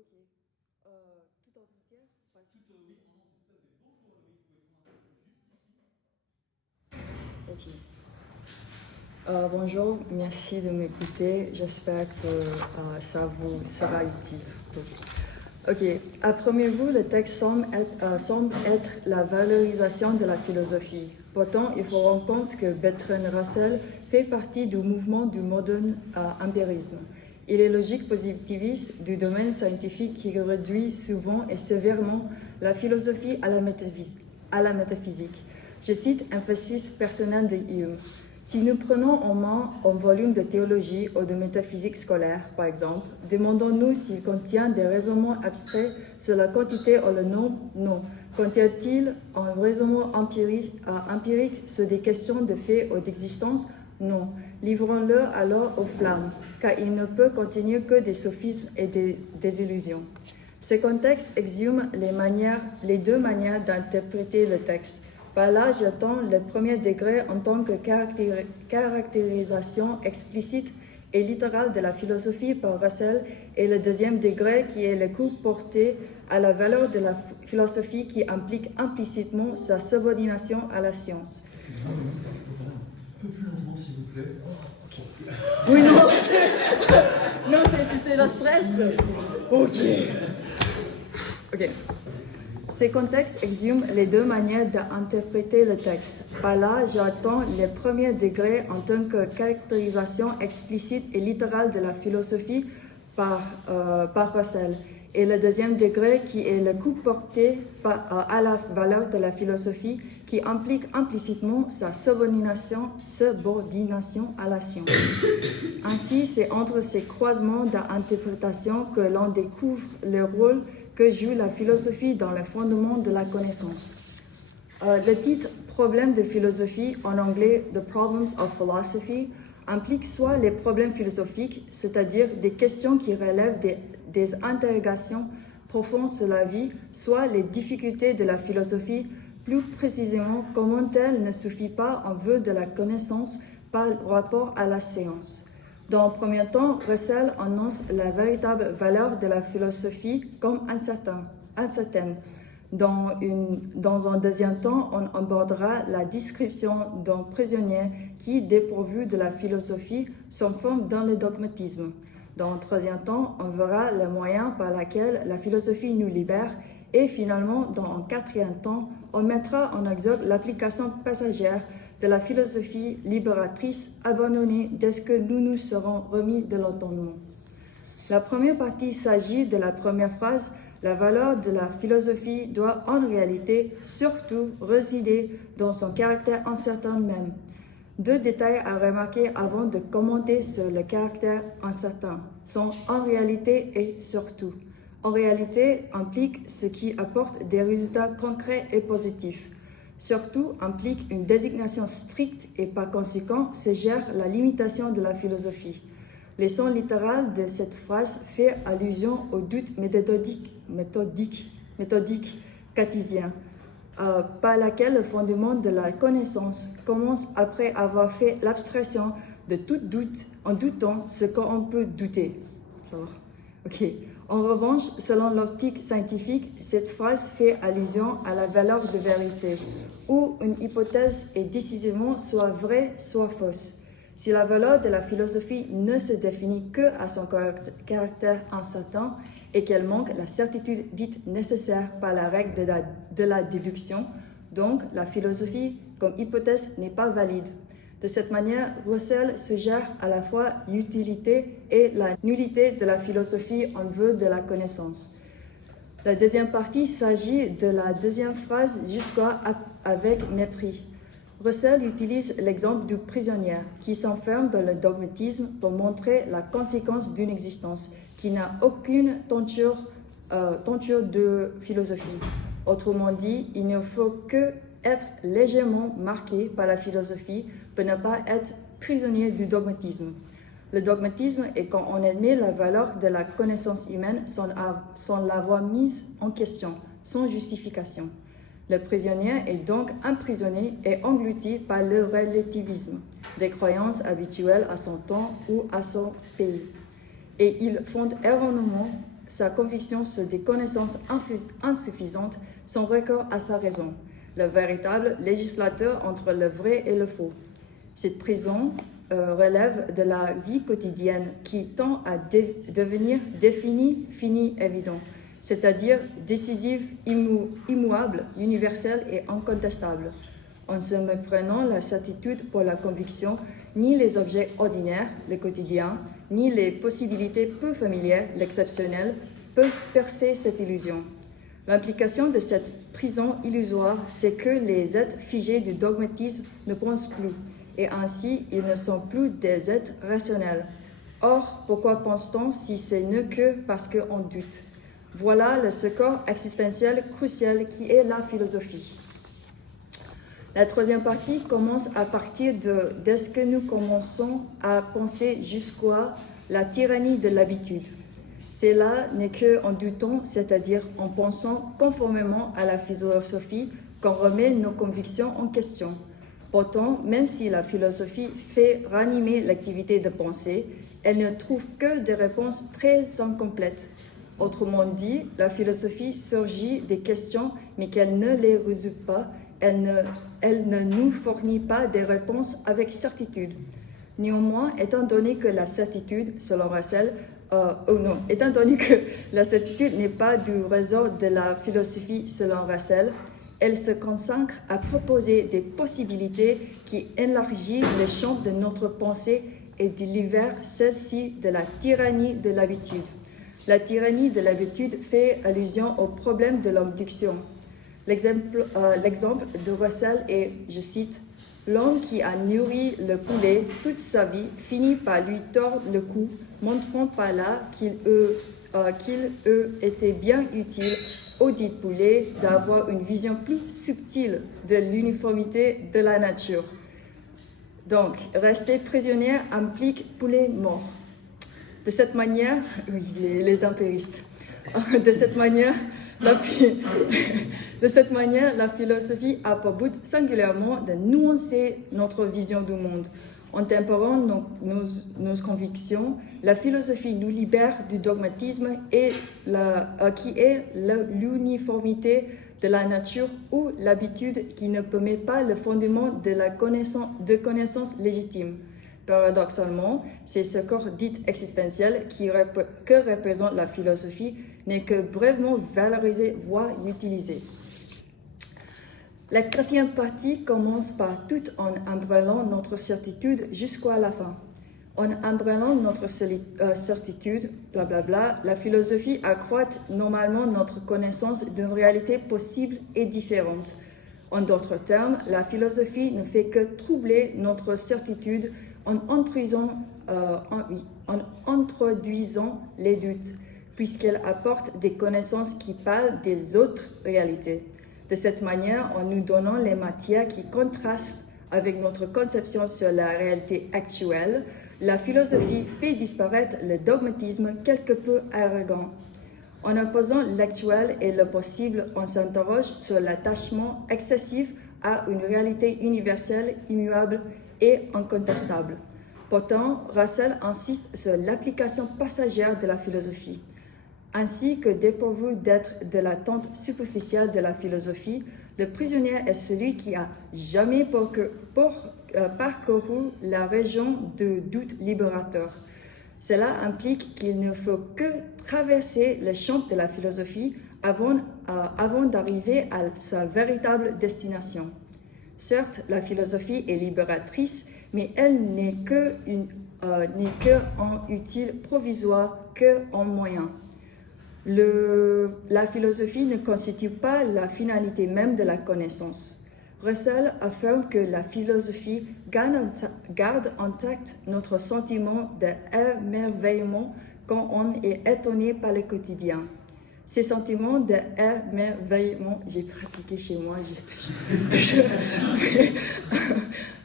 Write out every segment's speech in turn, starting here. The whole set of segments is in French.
Ok. Tout en entier Ok. Bonjour, merci de m'écouter. J'espère que ça vous sera utile. Ok. Apprenez-vous, le texte semble être la valorisation de la philosophie. Pourtant, il faut rendre compte que Bertrand Russell fait partie du mouvement du modern empirisme. Il est logique positiviste du domaine scientifique qui réduit souvent et sévèrement la philosophie à la métaphysique. Je cite emphasis personnel de Hume. Si nous prenons en main un volume de théologie ou de métaphysique scolaire, par exemple, demandons-nous s'il contient des raisonnements abstraits sur la quantité ou le nombre? Non. Contient-il un raisonnement empirique sur des questions de fait ou d'existence? Non. Livrons-le alors aux flammes, car il ne peut contenir que des sophismes et des illusions. Ce contexte exhume les deux manières d'interpréter le texte. Par là, j'attends le premier degré en tant que caractérisation explicite et littérale de la philosophie par Russell et le deuxième degré qui est le coup porté à la valeur de la philosophie qui implique implicitement sa subordination à la science. Excusez-moi, un peu plus lentement s'il vous plaît. Oui, non, non, c'est le stress. Ok. Ces contextes exhument les deux manières d'interpréter le texte. Par là, j'attends le premier degré en tant que caractérisation explicite et littérale de la philosophie par Russell, et le deuxième degré qui est le coup porté à la valeur de la philosophie qui implique implicitement sa subordination à la science. Ainsi, c'est entre ces croisements d'interprétation que l'on découvre le rôle que joue la philosophie dans le fondement de la connaissance. Le titre « Problèmes de philosophie » en anglais « The Problems of Philosophy » implique soit les problèmes philosophiques, c'est-à-dire des questions qui relèvent des interrogations profondes sur la vie, soit les difficultés de la philosophie, plus précisément comment elle ne suffit pas en vue de la connaissance par rapport à la science. Dans un premier temps, Russell annonce la véritable valeur de la philosophie comme incertaine. Dans un deuxième temps, on abordera la description d'un prisonnier qui, dépourvu de la philosophie, s'enfonce dans le dogmatisme. Dans un troisième temps, on verra les moyens par lesquels la philosophie nous libère. Et finalement, dans un quatrième temps, on mettra en exergue l'application passagère de la philosophie libératrice abandonnée dès que nous nous serons remis de l'entendement. La première partie s'agit de la première phrase. La valeur de la philosophie doit en réalité surtout résider dans son caractère incertain même. Deux détails à remarquer avant de commenter sur le caractère incertain sont en réalité et surtout. En réalité implique ce qui apporte des résultats concrets et positifs. Surtout implique une désignation stricte et par conséquent suggère la limitation de la philosophie. Le sens littéral de cette phrase fait allusion au doute méthodique cartésien, par laquelle le fondement de la connaissance commence après avoir fait l'abstraction de tout doute en doutant ce qu'on peut douter. Ça va? Ok. En revanche, selon l'optique scientifique, cette phrase fait allusion à la valeur de vérité, où une hypothèse est décisivement soit vraie, soit fausse. Si la valeur de la philosophie ne se définit que à son caractère incertain et qu'elle manque la certitude dite nécessaire par la règle de la déduction, donc la philosophie comme hypothèse n'est pas valide. De cette manière, Russell suggère à la fois l'utilité et la nullité de la philosophie en vue de la connaissance. La deuxième partie s'agit de la deuxième phrase jusqu'à avec mépris. Russell utilise l'exemple du prisonnier qui s'enferme dans le dogmatisme pour montrer la conséquence d'une existence qui n'a aucune tenture de philosophie. Autrement dit, il ne faut que être légèrement marqué par la philosophie pour ne pas être prisonnier du dogmatisme. Le dogmatisme est quand on admet la valeur de la connaissance humaine sans l'avoir mise en question, sans justification. Le prisonnier est donc emprisonné et englouti par le relativisme, des croyances habituelles à son temps ou à son pays. Et il fonde erronément sa conviction sur des connaissances insuffisantes, son recours à sa raison, le véritable législateur entre le vrai et le faux. Cette prison relève de la vie quotidienne qui tend à devenir définie, finie, évident, c'est-à-dire décisive, immuable, universelle et incontestable. En se méprenant la certitude pour la conviction, ni les objets ordinaires, le quotidien, ni les possibilités peu familières, l'exceptionnel, peuvent percer cette illusion. L'implication de cette prison illusoire, c'est que les êtres figés du dogmatisme ne pensent plus, et ainsi ils ne sont plus des êtres rationnels. Or, pourquoi pense-t-on si ce n'est que parce qu'on doute? Voilà le secours existentiel crucial qui est la philosophie. La troisième partie commence à partir de ce que nous commençons à penser jusqu'à la tyrannie de l'habitude. Cela n'est qu'en doutant, c'est-à-dire en pensant conformément à la philosophie, qu'on remet nos convictions en question. Pourtant, même si la philosophie fait ranimer l'activité de pensée, elle ne trouve que des réponses très incomplètes. Autrement dit, la philosophie surgit des questions, mais qu'elle ne les résout pas. Elle ne nous fournit pas des réponses avec certitude. Néanmoins, étant donné que la certitude, selon Russell, étant donné que la certitude n'est pas du ressort de la philosophie selon Russell, elle se consacre à proposer des possibilités qui élargissent le champ de notre pensée et délivèrent celle-ci de la tyrannie de l'habitude. La tyrannie de l'habitude fait allusion au problème de l'induction. L'exemple de Russell est, je cite, « L'homme qui a nourri le poulet toute sa vie finit par lui tordre le cou, montrant par là qu'il eût été bien utile au dit poulet d'avoir une vision plus subtile de l'uniformité de la nature. » Donc, rester prisonnier implique poulet mort. De cette manière, oui, les empiristes, de cette manière, la philosophie a pour but singulièrement de nuancer notre vision du monde. En tempérant nos convictions, la philosophie nous libère du dogmatisme qui est l'uniformité de la nature ou l'habitude qui ne permet pas le fondement de la connaissance légitime. Paradoxalement, c'est ce corps dit existentiel que représente la philosophie n'est que brièvement valorisé, voire utilisé. La quatrième partie commence par tout en embrellant notre certitude jusqu'à la fin. En embrellant notre certitude, blablabla, la philosophie accroît normalement notre connaissance d'une réalité possible et différente. En d'autres termes, la philosophie ne fait que troubler notre certitude en introduisant les doutes, puisqu'elle apporte des connaissances qui parlent des autres réalités. De cette manière, en nous donnant les matières qui contrastent avec notre conception sur la réalité actuelle, la philosophie fait disparaître le dogmatisme quelque peu arrogant. En opposant l'actuel et le possible, on s'interroge sur l'attachement excessif à une réalité universelle, immuable et incontestable. Pourtant, Russell insiste sur l'application passagère de la philosophie. Ainsi que dépourvu d'être de l'attente superficielle de la philosophie, le prisonnier est celui qui a jamais parcouru la région de doute libérateur. Cela implique qu'il ne faut que traverser le champ de la philosophie avant d'arriver à sa véritable destination. Certes, la philosophie est libératrice, mais elle n'est qu'un utile provisoire, qu'un moyen. La philosophie ne constitue pas la finalité même de la connaissance. Russell affirme que la philosophie garde intact notre sentiment d'émerveillement quand on est étonné par le quotidien. Ces sentiments d'émerveillement, j'ai pratiqué chez moi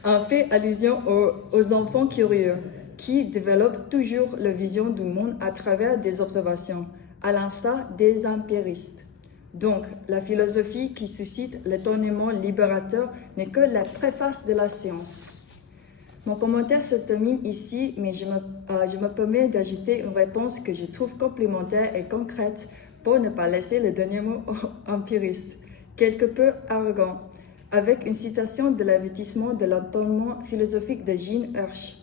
en fait allusion aux enfants curieux qui développent toujours leur vision du monde à travers des observations, à l'instar des empiristes. Donc, la philosophie qui suscite l'étonnement libérateur n'est que la préface de la science. Mon commentaire se termine ici, mais je me permets d'ajouter une réponse que je trouve complémentaire et concrète pour ne pas laisser le dernier mot aux empiristes, quelque peu arrogant, avec une citation de l'avertissement de l'entendement philosophique de Jean Hirsch.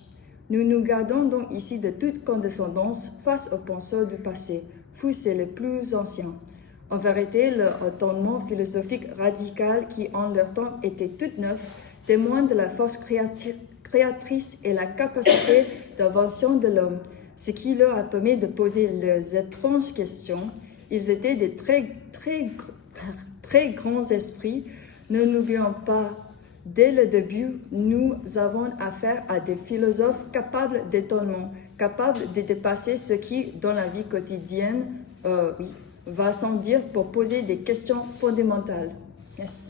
Nous nous gardons donc ici de toute condescendance face aux penseurs du passé, fût-ce les plus anciens. En vérité, leur entendement philosophique radical qui en leur temps était tout neuf, témoigne de la force créatrice et la capacité d'invention de l'homme, ce qui leur a permis de poser leurs étranges questions. Ils étaient des très grands esprits. Ne n'oublions pas, dès le début, nous avons affaire à des philosophes capables d'étonnement, capables de dépasser ce qui, dans la vie quotidienne, va sans dire pour poser des questions fondamentales. Merci.